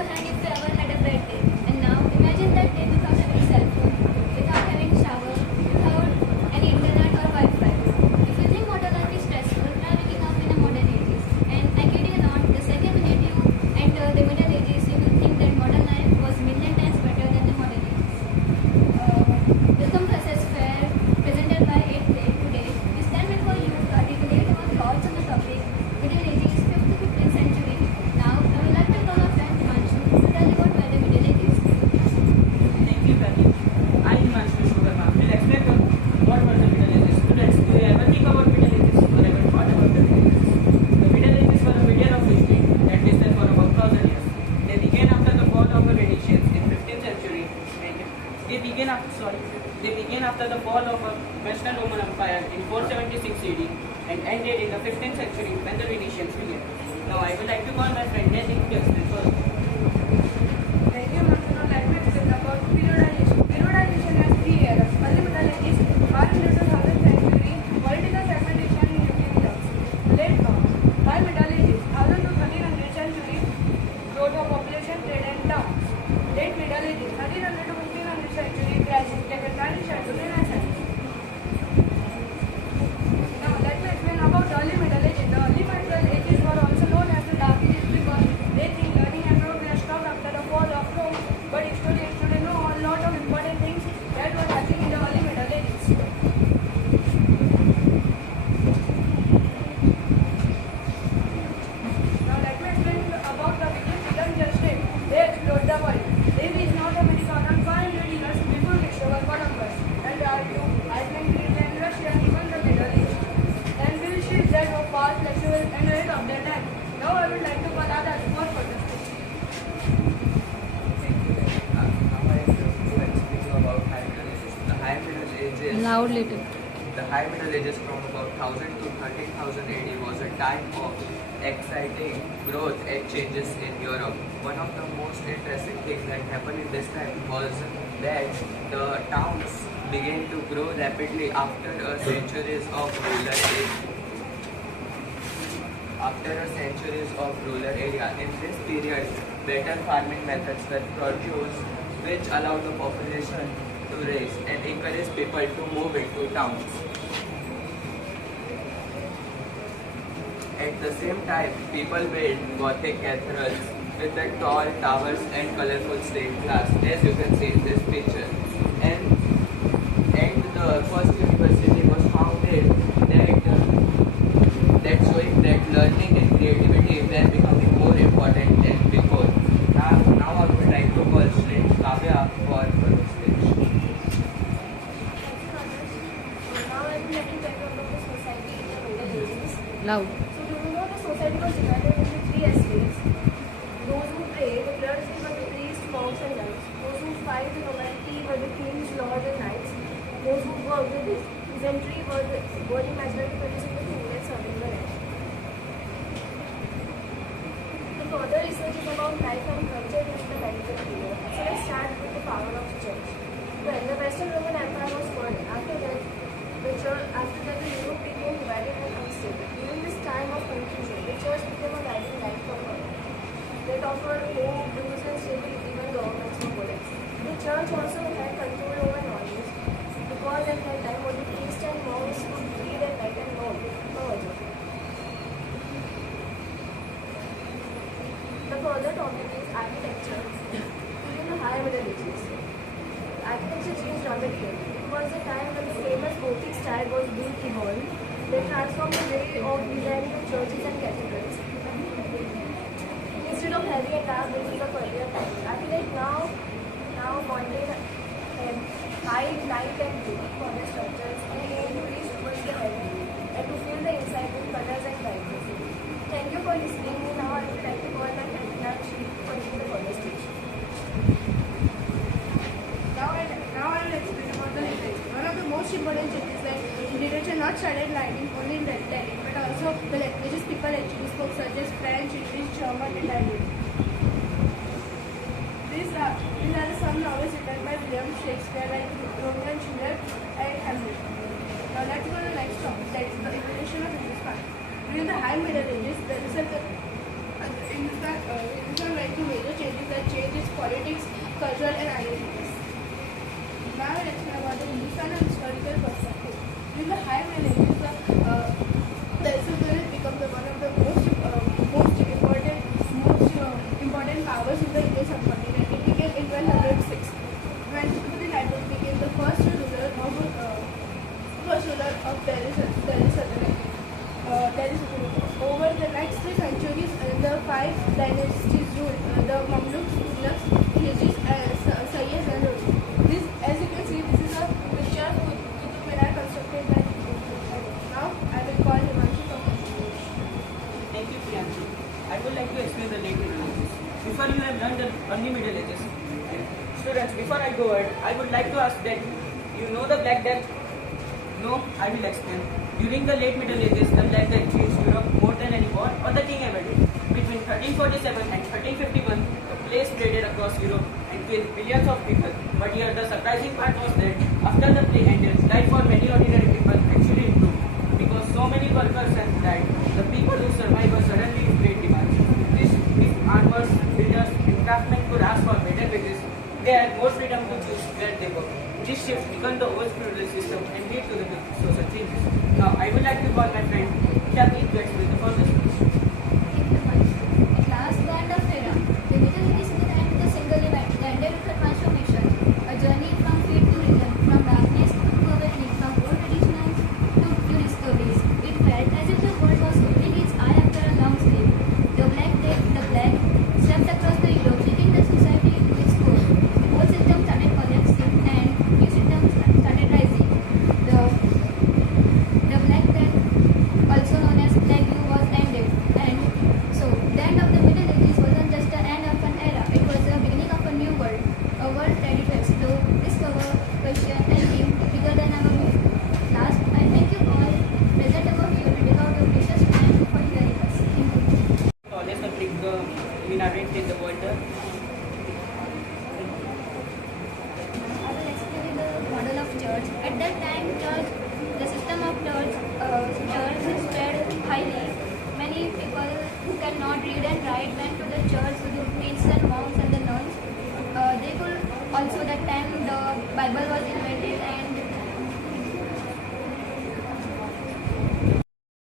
other hand, if you ever had a bad day, and now imagine that day without having cell phone, without having shower, without any internet or Wi-Fi. If you think modern life is stressful, try waking up in a modern ages. And I kid you not, the second minute you enter the middle ages, you will think that modern life was million times better than the modern ages. Welcome to SS Fair, presented by 8 today. We stand before you to articulate our thoughts on the topic Middle Ages, 5th to 15th century. Now, I would like to call our friend Himanshu to tell you what were the Middle Ages. Thank you, Patti. I, Himanshu Shugarma, will explain what were the Middle Ages. Students, do you ever think about Middle Ages or ever thought about the Middle Ages? The Middle Ages were a period of history that lasted for about 1000 years. They began after the fall of the Venetians in 15th century. They began after the fall of the Western Roman Empire in 476 AD and ended in the 15th century when the Venetians began. Now I would like to call my friend Nancy to explain further. Thank you, Manju. Now let me explain about periodization. Periodization has three eras. Early Middle Ages, high Middle to 1000th century, political segmentation in UK terms. Late High Middle Ages, 1000 to 1300th century, growth of population, trade and towns. Late Middle Ages, 1300 to 1500th century, crisis, taken transition to Renaissance. Now let me explain about the early Middle Ages. The early Middle Ages were also known as the Dark Ages because they think learning and progress stopped after the fall of Rome, but students today know a lot of important things that were happening in the early Middle Ages. Now let me explain about the British freedom justice. They explored the world. They reached North America around 500 years before Christopher Columbus, and they are to Iceland, Greenland, Russia, and even the Middle East. And built ships that were fast, flexible, and ahead of their time. Now I would like to call others for further speech. Now I am going to explain you about High Middle Ages. The High Middle Ages. Loud little. The High Middle Ages from about 1000 to 13,000 AD was a time of exciting growth and changes in Europe. One of the most interesting things that happened in this time was that the towns began to grow rapidly after a centuries of rural age. After a centuries of rural area, in this period, better farming methods were produced, which allowed the population to rise and encourage people to move into towns. At the same time, people built Gothic cathedrals with the tall towers and colorful stained glass, as you can see in this picture. And the first university was founded that showing that learning and creativity were becoming more important than before. Now I would like to call Shri Kavya for the speech. Now I would like to tell you about the society in the Middle Ages. Loud. So do you know the society was divided into three estates? Those who pray, the clergy were the priests, monks and nuns. Those who fight the nobility were the kings, lords and knights. Those who worked the peasantry were the majority producing the food and serving the rest. The further research is about life and culture during the medieval period. So let's start with the power of the church. When the Western Roman Empire was fallen, after that the Europe became divided and unstable. During this time of confusion, the church became a guiding light for all. It offered hope, rules and stability when governments were collapsed. The church also had control over knowledge because at that time only priests and monks could read and write and know. The further topic is architecture during the High Middle Ages. Architecture changed dramatically. It was a time when the famous Gothic style was being evolved. They transformed the way of designing the churches and cathedrals. Instead of heavy and dark buildings of earlier times, architects now wanted high, light and blue for the structures and aim to reach towards the heaven and to fill the inside with colors and brightness. Thank you for listening. Now I would like to call my friend Himanshu for the further speech. Now I will explain about the literature. One of the most important changes is that literature not started writing only in Latin, but also the languages people actually spoke, such as French, English, German, and Italian. These are some novels written by William Shakespeare, like Romeo and Juliet and Hamlet. Now let's go to the next topic, that is the evolution of English art. During the High Middle Ages, there is a major changes that 5 dynasties ruled: the Mamluks, Tughlaqs, Khiljis, and Sayyids and Rodi. This, as you can see, this is a picture of Qutub Minar constructed by. Now I will call Himanshu for continuation. Thank you, Priyanshi. I would like to explain the late Middle Ages. Before you have learned the early Middle Ages. Students, before I go ahead, I would like to ask that you know the Black Death? No, I will explain. During the late Middle Ages, the Black Death changed Europe more than any war or the king ever did. Between 1347 and 1351, the plague spread across Europe and killed billions of people. But here the surprising part was that after the plague ended, life for many ordinary people actually improved. Because so many workers had died, the people who survived were suddenly in great demand. These armors, builders, and craftsmen could ask for better wages. They had more freedom to choose where they work. This shift weakened the old feudal system and led to the social changes. Now, I would like to call my friend Shaki to explain the further steps. At last, the end of era. The Middle Ages began with a single event, the ended with a transformation. A journey from fear to reason, from darkness to awakening, from old traditions to new discoveries. It felt as if the world was opening its eye after a long sleep. The Black Death, the Black, swept across the Europe, shaking the society to its core. The whole system started collapsing and new systems started rising. The Black Death, also known as Plague, was ended, and so the end of the Middle Ages wasn't just the end of an era; it was the beginning of a new world, a world ready to explore, discover, question, and dream bigger than ever before. Last, I thank you all present about you to take out your precious time for hearing us. Thank you. Always the big minaret in the world. I will explain the model of church. At that time, the system of church spread highly. Many people who cannot read and write went to the church, to the priests and monks and the nuns. They could also, that time the Bible was invented.